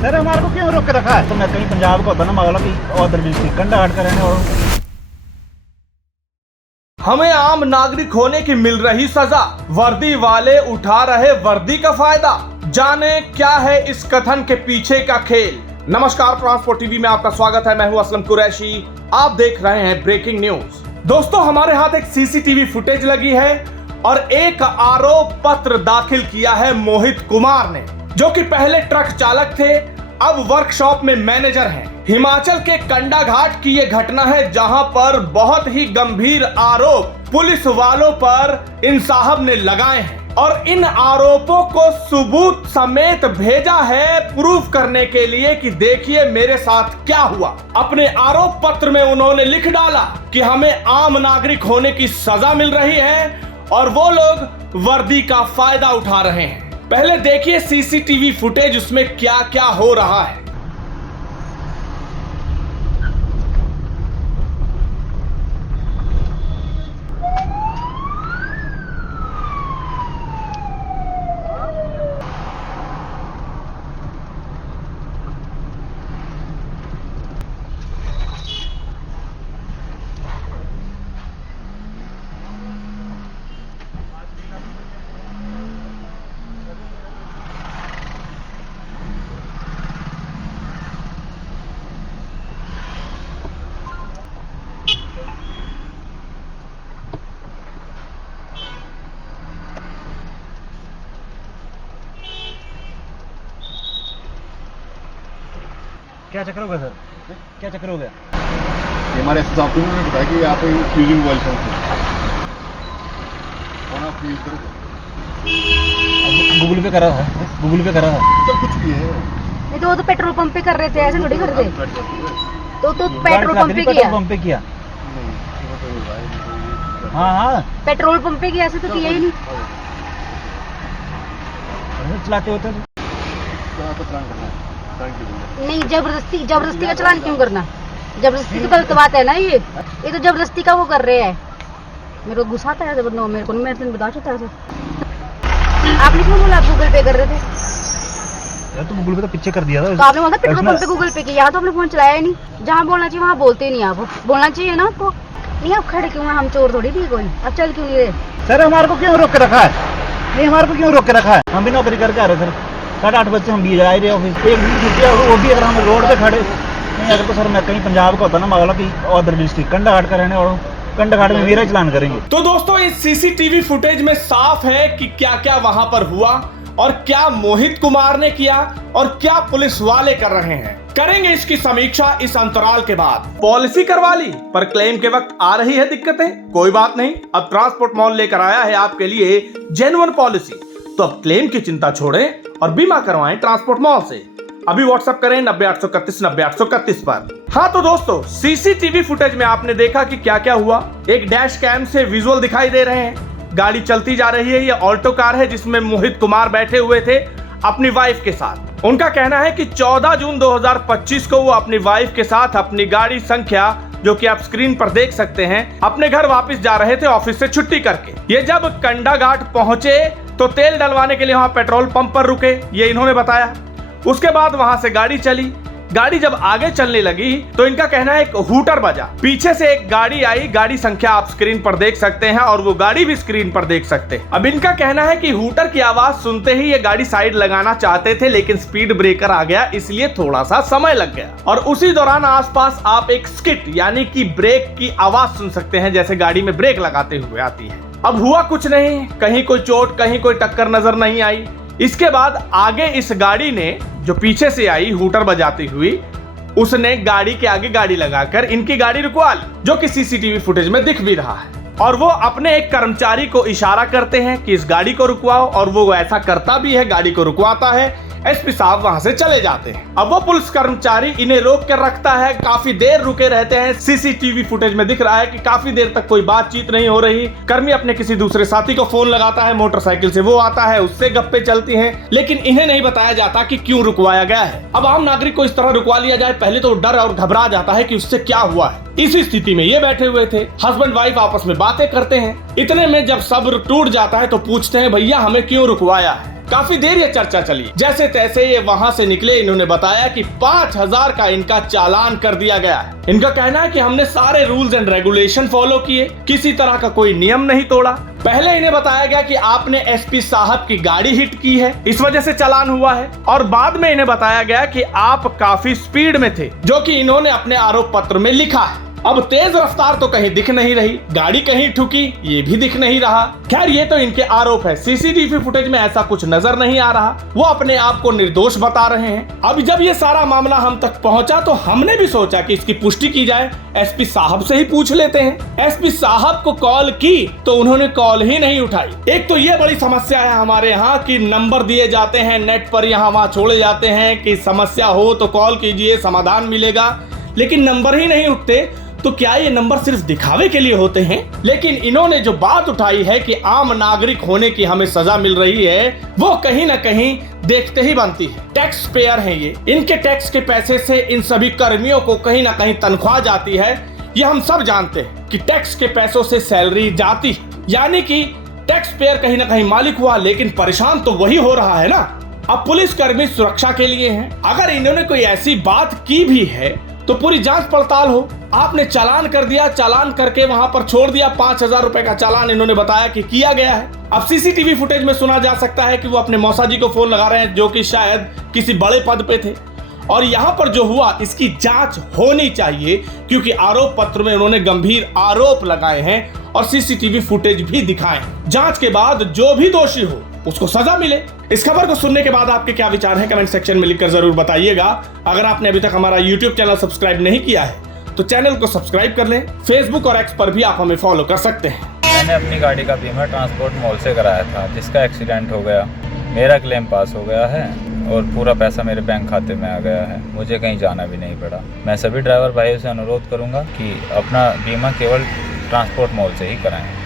Sir हमारे को क्यों रोक के रखा है? तो मैं कहीं पंजाब का होता ना मामला की और डिस्ट्रिक्ट कंडाघाट का रहने वाला। हमें आम नागरिक होने की मिल रही सजा, वर्दी वाले उठा रहे वर्दी का फायदा। जाने क्या है इस कथन के पीछे का खेल। नमस्कार, ट्रांसपोर्ट टीवी में आपका स्वागत है। मैं हूं असलम कुरैशी, आप देख रहे हैं ब्रेकिंग न्यूज। दोस्तों, हमारे हाथ एक सीसीटीवी फुटेज लगी है और एक आरोप पत्र दाखिल किया है मोहित कुमार ने, जो कि पहले ट्रक चालक थे, अब वर्कशॉप में मैनेजर हैं। हिमाचल के कंडाघाट की यह घटना है, जहां पर बहुत ही गंभीर आरोप पुलिस वालों पर इन साहब ने लगाए हैं और इन आरोपों को सबूत समेत भेजा है प्रूफ करने के लिए कि देखिए मेरे साथ क्या हुआ। अपने आरोप पत्र में उन्होंने लिख डाला कि हमें आम नागरिक होने की सजा मिल रही है और वो लोग वर्दी का फायदा उठा रहे हैं। पहले देखिए सीसीटीवी फुटेज, उसमें क्या क्या हो रहा है। क्या चक्कर हो गया सर? क्या चक्कर हो गया? ये हमारे एसएसआई ने बताया कि आप यूजिंग मोबाइल फोन गूगल पे करा था, गूगल पे करा था। तो कुछ भी है नहीं तो वो तो पेट्रोल पंप पे कर रहे थे, ऐसे थोड़ी करते। तो पेट्रोल पंप पे किया। पंप पे किया। हाँ, पेट्रोल पंप पे किया, ऐसे तो किया ही नहीं। चलाते होते नहीं, जबरदस्ती का चलान क्यों करना? जबरदस्ती तो गलत बात है ना। ये तो जबरदस्ती का वो कर रहे हैं। मेरे को गुस्सा आता है जब मेरे को नहीं, मैं बता सकता है। आपने क्यों बोला आप गूगल पे कर रहे थे? यार तो गूगल पे तो पीछे कर दिया था। तो आपने बोला पेट्रोल पंप पे गूगल पे किया, तो आपने फोन चलाया ही नहीं। जहाँ बोलना चाहिए वहाँ बोलते नहीं। आप बोलना चाहिए ना आपको। नहीं, आप खड़े क्यों हैं? हम चोर थोड़ी भी कोई। अब चल क्यों नहीं रहे? सर हमारे को क्यों रोक के रखा है? नहीं, हमारे को क्यों रोक के रखा है? हम भी नौकरी करके आ रहे सर, 8:30 बजे हम भी जा रहे ऑफिस। एक दिन छुट्टी है, वो भी अगर हम रोड पे खड़े नहीं, अगर तो सर मैं कहीं पंजाब का होता ना मामला की और डिस्ट्रिक्ट कंडाघाट का रहने वाला हूँ, कंडाघाट में मेरा चलान करेंगे। तो दोस्तों, इस सीसीटीवी फुटेज में साफ है कि क्या क्या वहां पर हुआ और क्या मोहित कुमार ने किया और क्या पुलिस वाले कर रहे हैं। करेंगे इसकी समीक्षा इस अंतराल के बाद। पॉलिसी करवा ली पर क्लेम के वक्त आ रही है दिक्कतें? कोई बात नहीं, अब ट्रांसपोर्ट मॉल लेकर आया है आपके लिए जेन्युइन पॉलिसी। तो अब क्लेम की चिंता छोड़ें और बीमा करवाएं ट्रांसपोर्ट मॉल से। अभी व्हाट्सएप करें 90 831 90 831 पर। हाँ तो दोस्तों, सीसीटीवी फुटेज में आपने देखा कि क्या क्या हुआ। एक डैश कैम से विजुअल दिखाई दे रहे हैं, गाड़ी चलती जा रही है। ये ऑल्टो कार है जिसमें मोहित कुमार बैठे हुए थे अपनी वाइफ के साथ। उनका कहना है कि 14 जून 2025 को वो अपनी वाइफ के साथ अपनी गाड़ी संख्या, जो कि आप स्क्रीन पर देख सकते हैं, अपने घर वापस जा रहे थे ऑफिस से छुट्टी करके। ये जब कंडाघाट पहुंचे तो तेल डलवाने के लिए वहां पेट्रोल पंप पर रुके, ये इन्होंने बताया। उसके बाद वहां से गाड़ी चली। गाड़ी जब आगे चलने लगी तो इनका कहना है एक हूटर बजा। पीछे से एक गाड़ी आई, गाड़ी संख्या आप स्क्रीन पर देख सकते हैं और वो गाड़ी भी स्क्रीन पर देख सकते हैं। अब इनका कहना है कि हूटर की आवाज सुनते ही ये गाड़ी साइड लगाना चाहते थे, लेकिन स्पीड ब्रेकर आ गया, इसलिए थोड़ा सा समय लग गया। और उसी दौरान आसपास आप एक स्किट यानी कि ब्रेक की आवाज सुन सकते हैं, जैसे गाड़ी में ब्रेक लगाते हुए आती है। अब हुआ कुछ नहीं, कहीं कोई चोट, कहीं कोई टक्कर नजर नहीं आई। इसके बाद आगे इस गाड़ी ने, जो पीछे से आई हूटर बजाती हुई, उसने गाड़ी के आगे गाड़ी लगाकर इनकी गाड़ी रुकवा ली, जो कि सीसीटीवी फुटेज में दिख भी रहा है। और वो अपने एक कर्मचारी को इशारा करते हैं कि इस गाड़ी को रुकवाओ, और वो ऐसा करता भी है, गाड़ी को रुकवाता है। एसपी साहब वहां से चले जाते हैं। अब वो पुलिस कर्मचारी इन्हें रोक कर रखता है, काफी देर रुके रहते हैं। सीसीटीवी फुटेज में दिख रहा है कि काफी देर तक कोई बातचीत नहीं हो रही। कर्मी अपने किसी दूसरे साथी को फोन लगाता है, मोटरसाइकिल से वो आता है, उससे गप्पे चलती हैं, लेकिन इन्हें नहीं बताया जाता कि क्यों रुकवाया गया है। अब आम नागरिक को इस तरह रुकवा लिया जाए, पहले तो डर और घबरा जाता है कि उससे क्या हुआ है। इसी स्थिति में ये बैठे हुए थे, हस्बैंड वाइफ आपस में बातें करते हैं। इतने में जब सब्र टूट जाता है तो पूछते हैं, भैया हमें क्यों रुकवाया है? काफी देर ये चर्चा चली। जैसे तैसे ये वहां से निकले, इन्होंने बताया कि 5,000 का इनका चालान कर दिया गया है। इनका कहना है कि हमने सारे रूल्स एंड रेगुलेशन फॉलो किए, किसी तरह का कोई नियम नहीं तोड़ा। पहले इन्हें बताया गया कि आपने एसपी साहब की गाड़ी हिट की है, इस वजह से चालान हुआ है, और बाद में इन्हें बताया गया कि आप काफी स्पीड में थे, जो कि इन्होंने अपने आरोप पत्र में लिखा है। अब तेज रफ्तार तो कहीं दिख नहीं रही, गाड़ी कहीं ठुकी ये भी दिख नहीं रहा। खैर ये तो इनके आरोप है, सीसीटीवी फुटेज में ऐसा कुछ नजर नहीं आ रहा। वो अपने आप को निर्दोष बता रहे हैं। अब जब ये सारा मामला हम तक पहुंचा तो हमने भी सोचा कि इसकी पुष्टि की जाए, एसपी साहब से ही पूछ लेते हैं। एसपी साहब को कॉल की तो उन्होंने कॉल ही नहीं उठाई। एक तो ये बड़ी समस्या है हमारे यहाँ कि नंबर दिए जाते हैं नेट पर, यहाँ वहाँ छोड़े जाते हैं कि समस्या हो तो कॉल कीजिए समाधान मिलेगा, लेकिन नंबर ही नहीं उठते। तो क्या ये नंबर सिर्फ दिखावे के लिए होते हैं? लेकिन इन्होंने जो बात उठाई है कि आम नागरिक होने की हमें सजा मिल रही है, वो कहीं ना कहीं देखते ही बनती है। टैक्स पेयर हैं ये, इनके टैक्स के पैसे से इन सभी कर्मियों को कहीं ना कहीं तनख्वाह जाती है। ये हम सब जानते हैं कि टैक्स के पैसों से सैलरी जाती है, यानी कि टैक्स पेयर कहीं ना कहीं मालिक हुआ, लेकिन परेशान तो वही हो रहा है ना। अब पुलिस कर्मी सुरक्षा के लिए हैं, अगर इन्होंने कोई ऐसी बात की भी है तो पूरी जांच पड़ताल हो। आपने चालान कर दिया, चालान करके वहां पर छोड़ दिया, 5,000 रुपए का चालान इन्होंने बताया कि किया गया है। अब सीसीटीवी फुटेज में सुना जा सकता है कि वो अपने मौसा जी को फोन लगा रहे हैं, जो कि शायद किसी बड़े पद पे थे। और यहाँ पर जो हुआ इसकी जांच होनी चाहिए, क्योंकि आरोप पत्र में उन्होंने गंभीर आरोप लगाए हैं और सीसीटीवी फुटेज भी दिखाए। जांच के बाद जो भी दोषी हो उसको सजा मिले। इस खबर को सुनने के बाद आपके क्या विचार हैं, कमेंट सेक्शन में लिखकर जरूर बताइएगा। अगर आपने अभी तक हमारा यूट्यूब चैनल सब्सक्राइब नहीं किया है तो चैनल को सब्सक्राइब कर लें। फेसबुक और एक्स पर भी आप हमें फॉलो कर सकते हैं। मैंने अपनी गाड़ी का बीमा ट्रांसपोर्ट मॉल से कराया था, जिसका एक्सीडेंट हो गया। मेरा क्लेम पास हो गया है और पूरा पैसा मेरे बैंक खाते में आ गया है। मुझे कहीं जाना भी नहीं पड़ा। मैं सभी ड्राइवर भाइयों से अनुरोध करूंगा कि अपना बीमा केवल ट्रांसपोर्ट मॉल से ही कराएं।